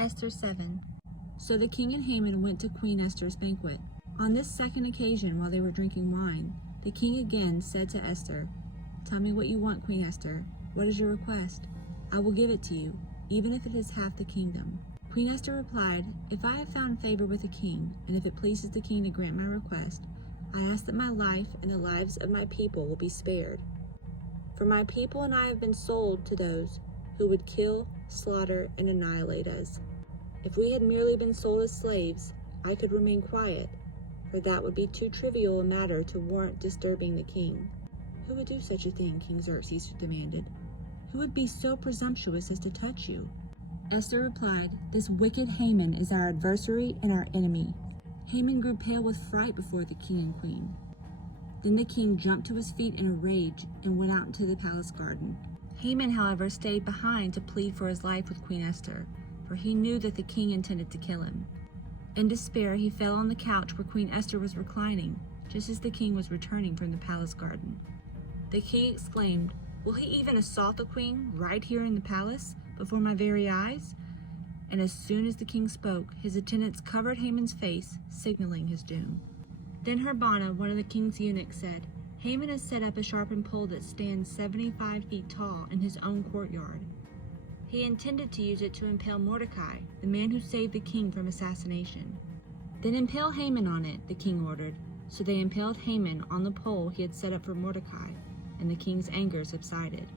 Esther 7. So the king and Haman went to Queen Esther's banquet. On this second occasion, while they were drinking wine, the king again said to Esther, "Tell me what you want, Queen Esther. What is your request? I will give it to you, even if it is half the kingdom." Queen Esther replied, "If I have found favor with the king, and if it pleases the king to grant my request, I ask that my life and the lives of my people will be spared. For my people and I have been sold to those who would kill, slaughter, and annihilate us. If we had merely been sold as slaves, I could remain quiet, for that would be too trivial a matter to warrant disturbing the king." "Who would do such a thing?" King Xerxes demanded. "Who would be so presumptuous as to touch you?" Esther replied, "This wicked Haman is our adversary and our enemy." Haman grew pale with fright before the king and queen. Then the king jumped to his feet in a rage and went out into the palace garden. Haman, however, stayed behind to plead for his life with Queen Esther, for he knew that the king intended to kill him. In despair, he fell on the couch where Queen Esther was reclining, just as the king was returning from the palace garden. The king exclaimed, "Will he even assault the queen right here in the palace, before my very eyes?" And as soon as the king spoke, his attendants covered Haman's face, signaling his doom. Then Harbona, one of the king's eunuchs, said, "Haman has set up a sharpened pole that stands 75 feet tall in his own courtyard. He intended to use it to impale Mordecai, the man who saved the king from assassination." "Then impale Haman on it," the king ordered. So they impaled Haman on the pole he had set up for Mordecai, and the king's anger subsided.